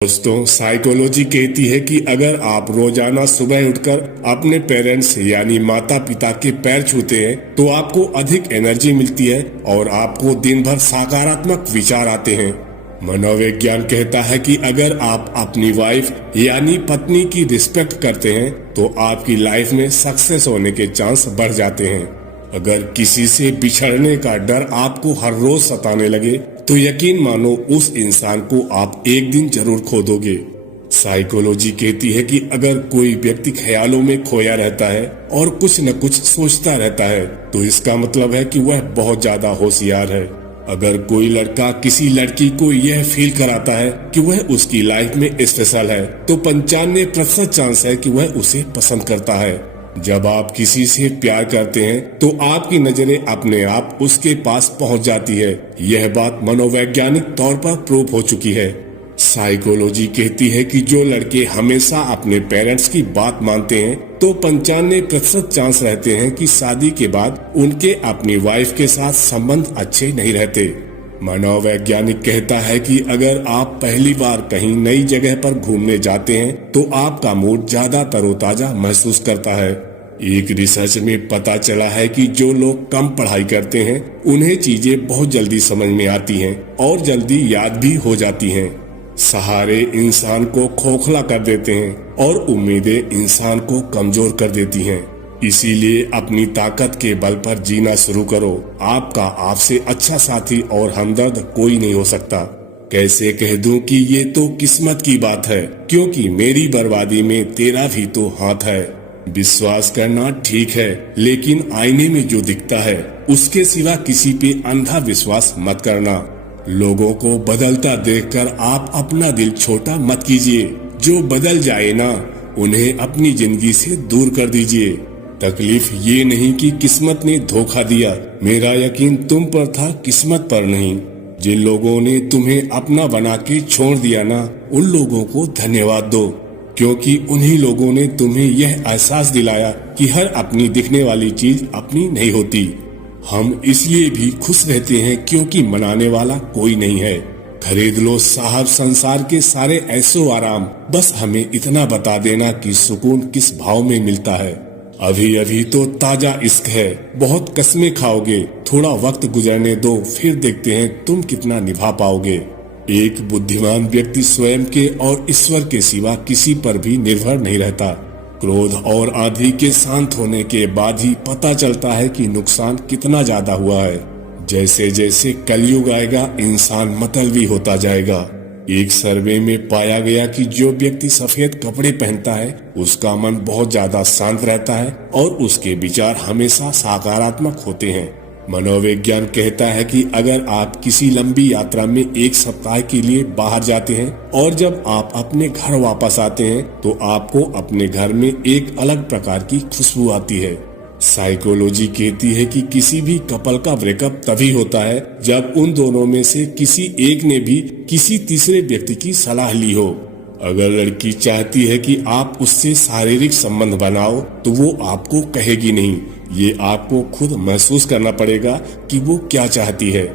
दोस्तों, साइकोलॉजी कहती है कि अगर आप रोजाना सुबह उठकर अपने पेरेंट्स यानी माता पिता के पैर छूते हैं तो आपको अधिक एनर्जी मिलती है और आपको दिन भर सकारात्मक विचार आते हैं। मनोविज्ञान कहता है कि अगर आप अपनी वाइफ यानी पत्नी की रिस्पेक्ट करते हैं तो आपकी लाइफ में सक्सेस होने के चांस बढ़ जाते हैं। अगर किसी से बिछड़ने का डर आपको हर रोज सताने लगे तो यकीन मानो उस इंसान को आप एक दिन जरूर खो दोगे। साइकोलॉजी कहती है कि अगर कोई व्यक्ति ख्यालों में खोया रहता है और कुछ न कुछ सोचता रहता है तो इसका मतलब है कि वह बहुत ज्यादा होशियार है। अगर कोई लड़का किसी लड़की को यह फील कराता है कि वह उसकी लाइफ में स्पेशल है तो 95% चांस है कि वह उसे पसंद करता है। जब आप किसी से प्यार करते हैं तो आपकी नजरें अपने आप उसके पास पहुंच जाती है। यह बात मनोवैज्ञानिक तौर पर प्रूव हो चुकी है। साइकोलॉजी कहती है कि जो लड़के हमेशा अपने पेरेंट्स की बात मानते हैं तो 95% चांस रहते हैं कि शादी के बाद उनके अपनी वाइफ के साथ संबंध अच्छे नहीं रहते। मनोवैज्ञानिक कहता है कि अगर आप पहली बार कहीं नई जगह पर घूमने जाते हैं तो आपका मूड ज्यादा तरोताजा महसूस करता है। एक रिसर्च में पता चला है कि जो लोग कम पढ़ाई करते हैं उन्हें चीजें बहुत जल्दी समझ में आती हैं और जल्दी याद भी हो जाती हैं। सहारे इंसान को खोखला कर देते हैं और उम्मीदें इंसान को कमजोर कर देती हैं। इसीलिए अपनी ताकत के बल पर जीना शुरू करो। आपका आपसे अच्छा साथी और हमदर्द कोई नहीं हो सकता। कैसे कह दूं कि ये तो किस्मत की बात है, क्योंकि मेरी बर्बादी में तेरा भी तो हाथ है। विश्वास करना ठीक है, लेकिन आईने में जो दिखता है उसके सिवा किसी पे अंधा विश्वास मत करना। लोगों को बदलता देखकर आप अपना दिल छोटा मत कीजिए। जो बदल जाए ना, उन्हें अपनी जिंदगी से दूर कर दीजिए। तकलीफ ये नहीं कि किस्मत ने धोखा दिया, मेरा यकीन तुम पर था, किस्मत पर नहीं। जिन लोगों ने तुम्हें अपना बना के छोड़ दिया ना, उन लोगों को धन्यवाद दो, क्योंकि उन्हीं लोगों ने तुम्हें यह एहसास दिलाया कि हर अपनी दिखने वाली चीज अपनी नहीं होती। हम इसलिए भी खुश रहते हैं क्योंकि मनाने वाला कोई नहीं है। खरीद लो साहब संसार के सारे ऐसो आराम, बस हमें इतना बता देना कि सुकून किस भाव में मिलता है। अभी अभी तो ताजा इश्क है, बहुत कस्में खाओगे, थोड़ा वक्त गुजरने दो, फिर देखते हैं तुम कितना निभा पाओगे। एक बुद्धिमान व्यक्ति स्वयं के और ईश्वर के सिवा किसी पर भी निर्भर नहीं रहता। क्रोध और आंधी के शांत होने के बाद ही पता चलता है कि नुकसान कितना ज्यादा हुआ है। जैसे जैसे कलयुग आएगा इंसान मतलबी होता जाएगा। एक सर्वे में पाया गया कि जो व्यक्ति सफेद कपड़े पहनता है उसका मन बहुत ज्यादा शांत रहता है और उसके विचार हमेशा सकारात्मक होते हैं। मनोविज्ञान कहता है कि अगर आप किसी लंबी यात्रा में एक सप्ताह के लिए बाहर जाते हैं और जब आप अपने घर वापस आते हैं तो आपको अपने घर में एक अलग प्रकार की खुशबू आती है। साइकोलॉजी कहती है कि किसी भी कपल का ब्रेकअप तभी होता है जब उन दोनों में से किसी एक ने भी किसी तीसरे व्यक्ति की सलाह ली हो। अगर लड़की चाहती है कि आप उससे शारीरिक संबंध बनाओ तो वो आपको कहेगी नहीं, ये आपको खुद महसूस करना पड़ेगा कि वो क्या चाहती है।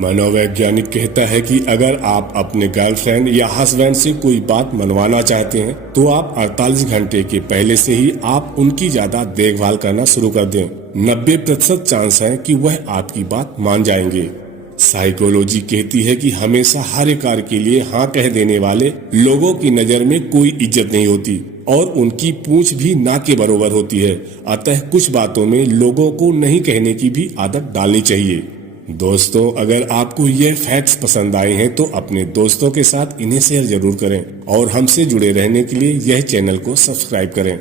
मनोवैज्ञानिक कहता है कि अगर आप अपने गर्लफ्रेंड या हस्बैंड से कोई बात मनवाना चाहते हैं तो आप 48 घंटे के पहले से ही आप उनकी ज्यादा देखभाल करना शुरू कर दें। 90% चांस है कि वह आपकी बात मान जाएंगे। साइकोलॉजी कहती है कि हमेशा हर कार्य के लिए हाँ कह देने वाले लोगों की नजर में कोई इज्जत नहीं होती और उनकी पूंछ भी ना के बराबर होती है। अतः कुछ बातों में लोगों को नहीं कहने की भी आदत डालनी चाहिए। दोस्तों, अगर आपको ये फैक्ट्स पसंद आए हैं तो अपने दोस्तों के साथ इन्हें शेयर जरूर करें और हमसे जुड़े रहने के लिए यह चैनल को सब्सक्राइब करें।